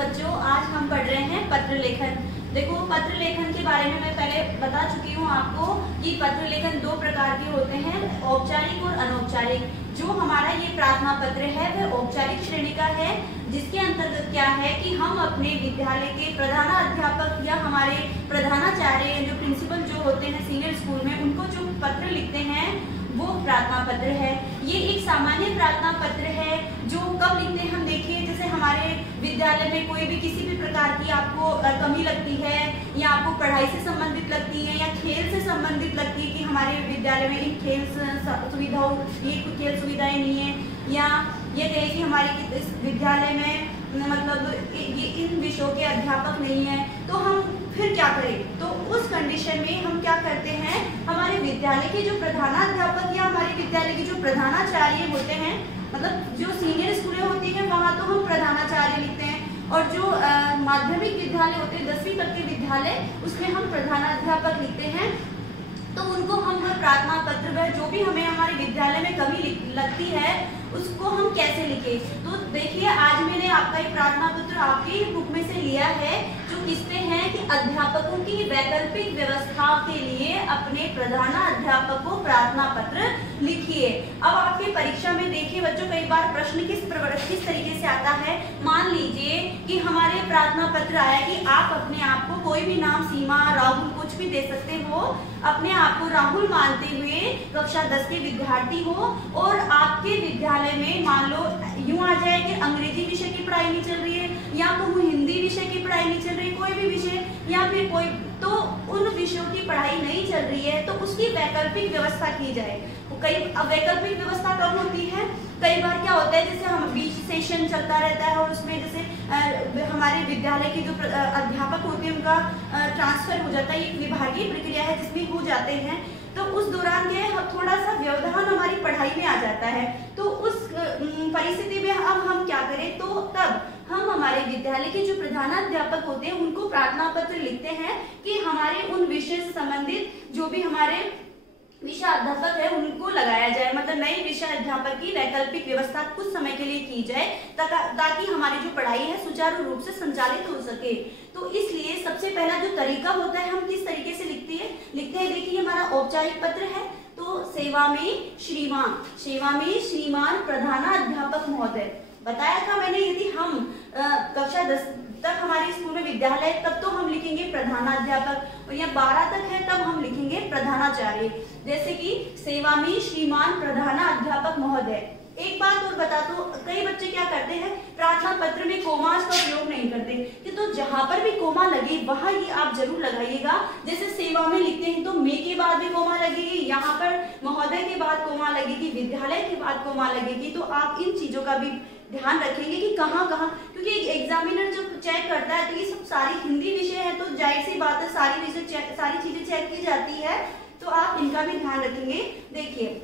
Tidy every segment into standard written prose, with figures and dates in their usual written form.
बच्चों, आज हम पढ़ रहे हैं पत्र लेखन। देखो, पत्र लेखन के बारे में मैं पहले बता चुकी हूँ आपको कि पत्र लेखन दो प्रकार के होते हैं, औपचारिक और अनौपचारिक। जो हमारा ये प्रार्थना पत्र है वह औपचारिक श्रेणी का है, जिसके अंतर्गत क्या है कि हम अपने विद्यालय के प्रधानाध्यापक या हमारे प्रधानाचार्य जो प्रिंसिपल जो होते हैं सीनियर स्कूल में, उनको जो पत्र लिखते हैं वो प्रार्थना पत्र है। ये एक सामान्य प्रार्थना पत्र है जो कब लिखते हैं हम देखिए, जैसे हमारे विद्यालय में कोई भी किसी भी प्रकार की आपको कमी लगती है या आपको पढ़ाई से संबंधित लगती है या खेल से संबंधित लगती है कि हमारे विद्यालय में इन खेल सुविधाओं ये खेल सुविधाएं नहीं है, या ये कहे कि हमारे इस विद्यालय में मतलब ये इन विषयों के अध्यापक नहीं है, तो हम फिर क्या करें। तो उस कंडीशन में हम क्या करते हैं, हमारे विद्यालय के जो प्रधानाध्यापक या हमारे विद्यालय के जो प्रधानाचार्य होते हैं, मतलब जो सीनियर स्कूलें होती हैं वहाँ तो हम प्रधानाचार्य लिखते हैं, और जो माध्यमिक विद्यालय होते हैं 10वीं तक के विद्यालय, उसमें हम प्रधानाध्यापक लिखते हैं। तो उनको हम प्रार्थना पत्र वह जो भी हमें हमारे विद्यालय में कमी लगती है उसको हम कैसे लिखें। तो देखिए, आज मैंने आपका एक प्रार्थना पत्र आपके बुक में से लिया है जो किसपे है कि अध्यापकों की वैकल्पिक व्यवस्था के लिए अपने प्रधानाध्यापक को प्रार्थना पत्र लिखिए। अब आपके परीक्षा में देखिए बच्चों, कई बार प्रश्न किस तरीके से आता है। मान लीजिए कि हमारे प्रार्थना पत्र आया कि आप अपने आप को कोई भी नाम, सीमा, राहुल कुछ भी दे सकते हो, अपने आप को राहुल मानते हुए कक्षा 10 के विद्यार्थी हो, और आपके विद्यालय में मान लो यूं आ जाए कि अंग्रेजी विषय की पढ़ाई नहीं चल रही है, या कहूँ हिंदी विषय की पढ़ाई नहीं चल रही, कोई भी विषय या फिर कोई, तो उन विषयों की पढ़ाई नहीं चल रही है तो उसकी वैकल्पिक व्यवस्था की जाए। कई वैकल्पिक व्यवस्था कब होती है, कई बार क्या होता है जैसे हम बीच सेशन चलता रहता है और उसमें जैसे हमारे विद्यालय के जो अध्यापक होते हैं उनका ट्रांसफर हो जाता है, एक विभागीय प्रक्रिया है जिसमें हो जाते हैं, तो उस दौरान क्या है थोड़ा सा व्यवधान हमारी पढ़ाई में आ जाता है। तो उस परिस्थिति में अब हम क्या करें, तो तब हम हमारे विद्यालय के जो प्रधानाध्यापक होते हैं उनको प्रार्थना पत्र लिखते हैं कि हमारे उन विषय से संबंधित जो भी हमारे विषय अध्यापक है उनको लगाया जाए, मतलब नए विषय अध्यापक की वैकल्पिक व्यवस्था कुछ समय के लिए की जाए ताकि हमारी जो पढ़ाई है सुचारू रूप से संचालित हो सके। तो इसलिए सबसे पहला जो तरीका होता है, हम किस तरीके से लिखते हैं देखिए, हमारा औपचारिक पत्र है तो सेवा में श्रीमान प्रधानाध्यापक महोदय, बताया था मैंने, यदि हम कक्षा 10 तक हमारे स्कूल में विद्यालय तब तो हम लिखेंगे प्रधानाध्यापक, और या 12 तक है तब हम लिखेंगे प्रधानाचार्य। जैसे कि सेवा में श्रीमान प्रधानाध्यापक महोदय। एक बात और बता दो, कई बच्चे क्या करते हैं प्रार्थना पत्र में कोमास का प्रयोग नहीं करते, कि तो जहां पर भी कोमा लगे वहां ये आप जरूर लगाइएगा। जैसे सेवा में लिखते हैं तो मे के बाद भी कोमा लगेगी, यहाँ पर महोदय के बाद कोमा लगेगी, विद्यालय के बाद कोमा लगेगी। तो आप इन चीजों का भी ध्यान रखेंगे कि कहाँ, क्योंकि एग्जामिनर जो चेक करता है तो ये सब सारी हिंदी विषय है तो जाहिर सी बात है सारी चीजें चेक की जाती है, तो आप इनका भी ध्यान रखेंगे। देखिए,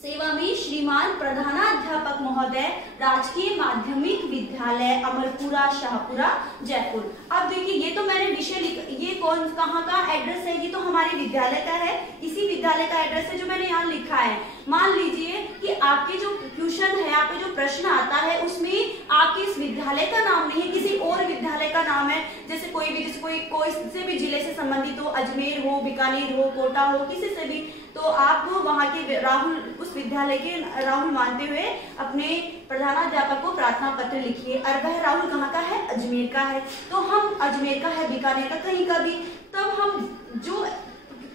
सेवा में श्रीमान प्रधानाध्यापक महोदय, राजकीय माध्यमिक विद्यालय अमरपुरा शाहपुरा जयपुर। अब देखिए, ये तो मैंने विषय ये कहाँ का एड्रेस है, ये तो हमारे विद्यालय का है, इसी विद्यालय का एड्रेस है जो मैंने यहाँ लिखा है। मान लीजिए कि आपके जो क्वेश्चन है, आपके जो प्रश्न आता है उसमें आपके इस विद्यालय का नाम नहीं है, किसी और विद्यालय का नाम है, जैसे कोई भी, जैसे कोई से भी जिले से संबंधित हो, अजमेर हो, बीकानेर हो, कोटा हो, किसी से भी, तो आप वहाँ के राहुल, उस विद्यालय के राहुल मानते हुए अपने प्रधानाध्यापक को प्रार्थना पत्र लिखिए। और वह राहुल कहाँ का है, अजमेर का है, तो हम अजमेर का है, बीकानेर का, कहीं का भी, तब हम जो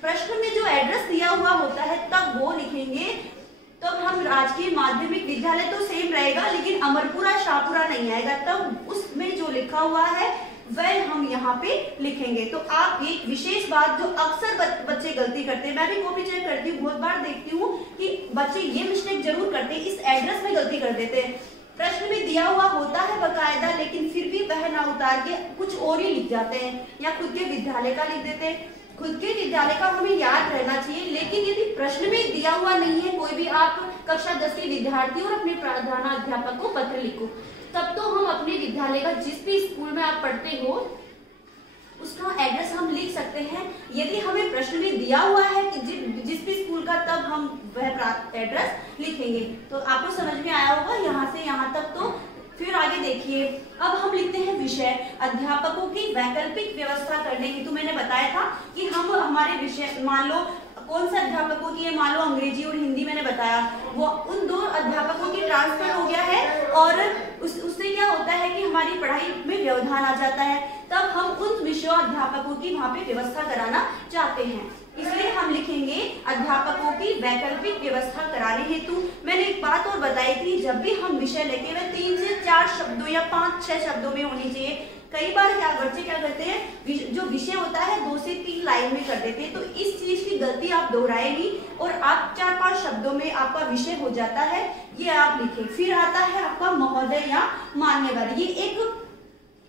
प्रश्न में जो एड्रेस दिया हुआ होता है तब वो लिखेंगे। तब हम राजकीय माध्यमिक विद्यालय तो सेम रहेगा लेकिन अमरपुरा शाहपुरा नहीं आएगा, तब उसमें जो लिखा हुआ है वह हम यहाँ पे लिखेंगे। तो आप एक विशेष बात जो अक्सर बच्चे गलती करते हैं, मैं भी कॉपी चेक करती हूँ, बहुत बार देखती हूँ कि बच्चे ये मिस्टेक जरूर करते हैं, इस एड्रेस में गलती कर देते हैं। प्रश्न में दिया हुआ होता है बकायदा, लेकिन फिर भी वह ना उतार के कुछ और ही लिख जाते हैं, या खुद के विद्यालय का लिख देते हैं। खुद के विद्यालय का हमें याद रहना चाहिए, लेकिन यदि प्रश्न में दिया हुआ नहीं है, कोई भी आप कक्षा 10 के विद्यार्थी और अपने प्रधानाध्यापक को पत्र लिखो, तब तो हम अपने विद्यालय का जिस भी स्कूल में आप पढ़ते हो उसका एड्रेस हम लिख सकते हैं। यदि हमें प्रश्न में दिया हुआ है कि जिस भी स्कूल का, तब हम वह एड्रेस लिखेंगे। तो आपको समझ में आया होगा, यहाँ से यहाँ तक तो फिर आगे देखिए, अब हम लिखते हैं विषय। अध्यापकों की वैकल्पिक व्यवस्था करने हेतु मैंने बताया था कि हम हमारे विषय, मान लो कौन से अध्यापकों की है, मान लो अंग्रेजी और हिंदी मैंने बताया, वो उन 2 अध्यापकों की ट्रांसफर हो गया है और उससे क्या होता है कि हमारी पढ़ाई में व्यवधान आ जाता है, तब हम उन विषयों अध्यापकों की वहां पे व्यवस्था कराना चाहते हैं। इसलिए हम लिखेंगे अध्यापकों की वैकल्पिक व्यवस्था कराने हेतु। मैंने एक बात और बताई थी, जब भी हम विषय लेके वह 3 से 4 शब्दों या 5-6 शब्दों में होनी चाहिए। कई बार बच्चे क्या करते हैं, जो विषय होता है 2 से 3 लाइन में कर देते हैं, तो इस चीज की गलती आप दोहराए नहीं और आप 4-5 शब्दों में आपका विषय हो जाता है, ये आप लिखें। फिर आता है आपका महोदय या मान्यवर। ये एक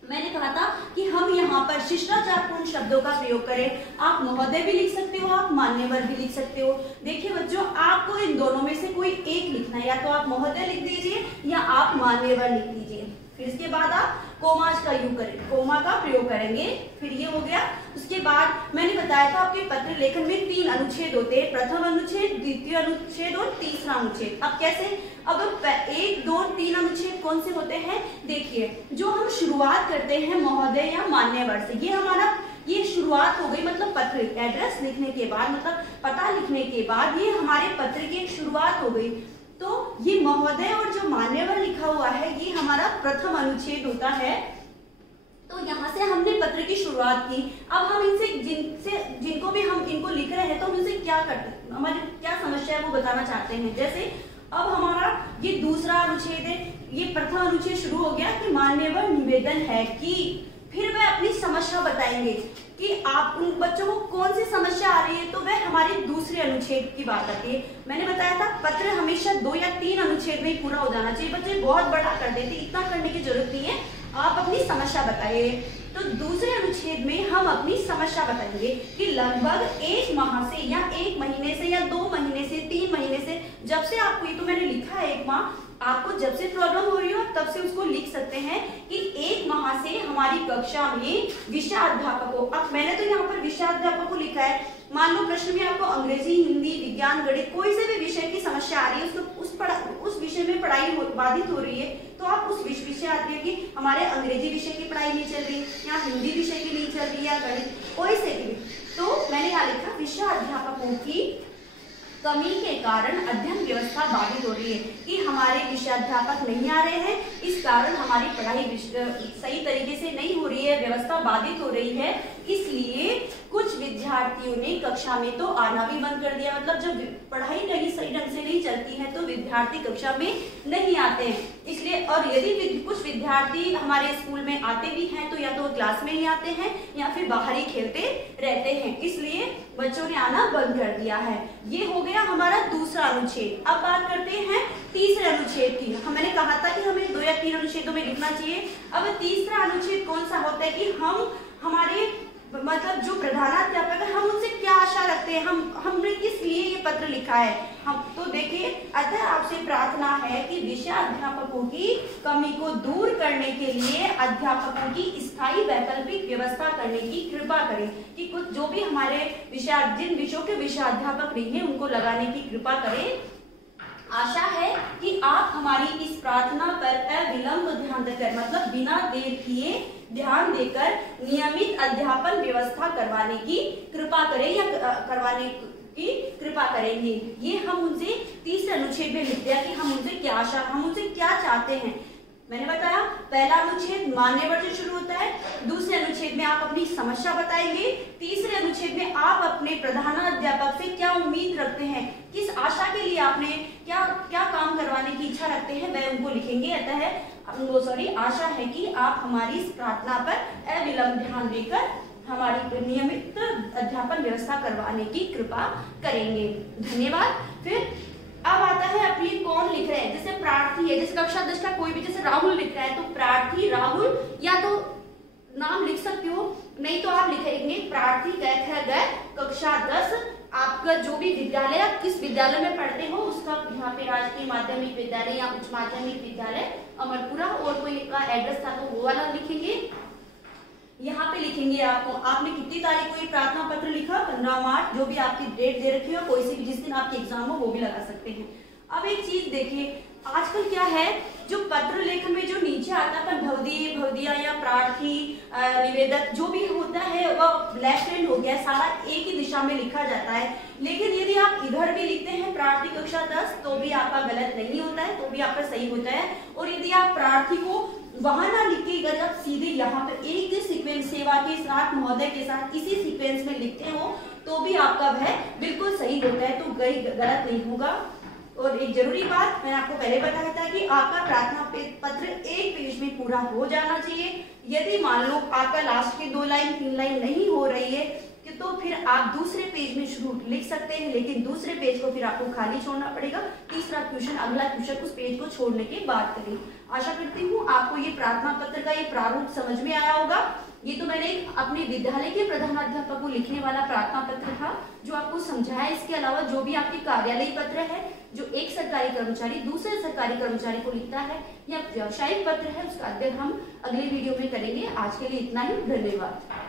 मैंने कहा था कि हम यहाँ पर शिष्टाचारपूर्ण शब्दों का प्रयोग करें। आप महोदय भी लिख सकते हो, आप मान्यवर भी लिख सकते हो। देखिए बच्चों, आपको इन दोनों में से कोई एक लिखना है, या तो आप महोदय लिख दीजिए या आप मान्यवर लिख दीजिए। फिर इसके बाद आप कोमाज का यूज करें, कोमा का प्रयोग करेंगे। फिर ये हो गया। उसके बाद मैंने बताया था आपके पत्र लेखन में 3 अनुच्छेद होते हैं, प्रथम अनुच्छेद, द्वितीय अनुच्छेद और तीसरा अनुच्छेद। अब कैसे, अब 1, 2, 3 अनुच्छेद कौन से होते हैं, देखिए जो हम शुरुआत करते हैं महोदय या मान्यवर से, ये हमारा ये शुरुआत हो गई, मतलब पत्र एड्रेस लिखने के बाद, मतलब पता लिखने के बाद ये हमारे पत्र की एक शुरुआत हो गई। तो ये महोदय और जो मान्यवर लिखा हुआ है ये हमारा प्रथम अनुच्छेद होता है। तो यहाँ से हमने पत्र की शुरुआत की। अब हम इनसे जिनको भी हम इनको लिख रहे हैं तो हम इनसे क्या करते हैं, हमारी क्या समस्या है वो बताना चाहते हैं। जैसे अब हमारा ये दूसरा अनुच्छेद है, ये प्रथम अनुच्छेद शुरू हो गया कि मान्यवर निवेदन है कि, फिर वह अपनी समस्या बताएंगे कि आप उन बच्चों को कौन सी समस्या आ रही है, तो वह हमारे दूसरे अनुच्छेद की बात आती है। मैंने बताया था पत्र हमेशा 2 या 3 अनुच्छेद में ही पूरा हो जाना चाहिए। बच्चे बहुत बड़ा कर देते, इतना करने की जरूरत नहीं है, आप अपनी समस्या बताइए। तो दूसरे अनुच्छेद में हम अपनी समस्या बताएंगे कि लगभग 1 माह से या 1 महीने से या 2 महीने से 3 महीने से, जब से आपको, ये तो मैंने लिखा है 1 माह, आपको जब से प्रॉब्लम हो रही हो तब से उसको लिख सकते हैं कि 1 माह से हमारी कक्षा में विषयाध्यापकों, अब मैंने तो यहाँ पर विषयाध्यापकों लिखा है, मान लो प्रश्न में आपको अंग्रेजी, हिंदी, विज्ञान, गणित कोई से भी विषय की समस्या आ रही है, उस विषय में पढ़ाई बाधित हो रही है, तो आप उस विषय आती है कि हमारे अंग्रेजी विषय की पढ़ाई नहीं चल रही या हिंदी विषय की नहीं चल रही या गणित कोई से भी, तो मैंने यहाँ लिखा विषयाध्यापकों की कमी के कारण अध्ययन व्यवस्था बाधित हो रही है कि हमारे विषयाध्यापक नहीं आ रहे हैं, इस कारण हमारी पढ़ाई सही तरीके से नहीं हो रही है, व्यवस्था बाधित हो रही है। इसलिए कुछ विद्यार्थियों ने कक्षा में तो आना भी बंद कर दिया, मतलब जब पढ़ाई नहीं सही ढंग से नहीं चलती है तो विद्यार्थी कक्षा में नहीं आते हैं। इसलिए, और यदि कुछ विद्यार्थी हमारे स्कूल में आते भी हैं तो या तो क्लास में ही आते हैं या फिर बाहर ही खेलते रहते हैं, इसलिए बच्चों ने आना बंद कर दिया है। ये हो गया हमारा दूसरा अनुच्छेद। अब बात करते हैं तीसरे अनुच्छेद की। मैंने कहा था कि हमें 2 या 3 अनुच्छेदों में लिखना चाहिए। अब तीसरा अनुच्छेद कौन सा होता है कि हम हमारे मतलब जो प्रधानाध्यापक है हम उनसे क्या आशा रखते हैं, हमने किस लिए ये पत्र लिखा है। हम तो देखिए, अतः आपसे प्रार्थना है कि विषयाध्यापकों की कमी को दूर करने के लिए अध्यापकों की स्थायी वैकल्पिक व्यवस्था करने की कृपा करें, कि कुछ जो भी हमारे जिन विषयों के विषयाध्यापक नहीं है उनको लगाने की कृपा करें। आशा है कि आप हमारी इस प्रार्थना पर अविलंब ध्यान देकर, मतलब बिना देर किए ध्यान देकर नियमित अध्यापन व्यवस्था करवाने की कृपा करें या करवाने की कृपा करेंगे। ये हम उनसे तीसरे अनुच्छेद में लिख दिया कि हम उनसे क्या आशा, हम उनसे क्या चाहते हैं। मैंने बताया पहला अनुच्छेद मान्यवर से शुरू होता है, दूसरे अनुच्छेद में आप अपनी समस्या बताएंगे, तीसरे अनुच्छेद में आप अपने प्रधानाध्यापक से क्या उम्मीद रखते हैं, किस आशा के लिए आपने क्या क्या काम करवाने की इच्छा रखते हैं वह उनको लिखेंगे। अतः आशा है कि आप हमारी इस प्रार्थना पर अविलंब ध्यान देकर हमारी नियमित अध्यापन व्यवस्था करवाने की कृपा करेंगे। धन्यवाद। फिर अब आता है अपनी कौन लिख रहे हैं, जैसे प्रार्थी है, जैसे कक्षा 10 का कोई भी, जैसे राहुल लिख रहा है तो प्रार्थी राहुल, या तो नाम लिख सकते हो, नहीं तो आप लिखेंगे प्रार्थी कक्षा 10, आपका जो भी विद्यालय, आप किस विद्यालय में पढ़ते हो उसका, यहाँ पे राजकीय माध्यमिक विद्यालय या उच्च माध्यमिक विद्यालय अमरपुरा, और कोई का एड्रेस था तो वो वाला लिखेंगे। यहाँ पे लिखेंगे आपने कितनी तारीख को ये प्रार्थना पत्र लिखा, 15 मार्च, जो भी आपकी डेट दे रखी हो, कोई सी भी जिस दिन आपके एग्जाम हो वो भी लगा सकते हैं। अब एक चीज देखिए, आजकल क्या है जो पत्र लेखन में जो नीचे आता है अपन भवदीय, भवदिया या प्रार्थी, निवेदक जो भी होता है वह लेफ्ट हैंड हो गया, सारा एक ही दिशा में लिखा जाता है। लेकिन यदि आप इधर भी लिखते हैं प्रार्थी कक्षा 10 तो भी आपका गलत नहीं होता है, तो भी आपका सही होता है। और यदि आप प्रार्थी को वहां ना लिख के अगर आप सीधे यहाँ पे एक ही सीक्वेंस सेवा के साथ महोदय के साथ इसी सीक्वेंस में लिखते हो तो भी आपका वह बिल्कुल सही होता है, तो गलत नहीं होगा। और एक जरूरी बात मैंने आपको पहले बताया था कि आपका प्रार्थना पत्र एक पेज में पूरा हो जाना चाहिए। यदि मान लो आपका लास्ट के 2 लाइन 3 लाइन नहीं हो रही है तो फिर आप दूसरे पेज में शुरू लिख सकते हैं, लेकिन दूसरे पेज को फिर आपको खाली छोड़ना पड़ेगा। तीसरा क्वेश्चन, अगला क्वेश्चन उस पेज को छोड़ने के बाद करें। आशा करती हूँ आपको ये प्रार्थना पत्र का ये प्रारूप समझ में आया होगा। ये तो मैंने अपने विद्यालय के प्रधानाध्यापक को लिखने वाला प्रार्थना पत्र था जो आपको समझाया। इसके अलावा जो भी आपके कार्यालयी पत्र है जो एक सरकारी कर्मचारी दूसरे सरकारी कर्मचारी को लिखता है या व्यावसायिक पत्र है उसका अध्ययन हम अगले वीडियो में करेंगे। आज के लिए इतना ही, धन्यवाद।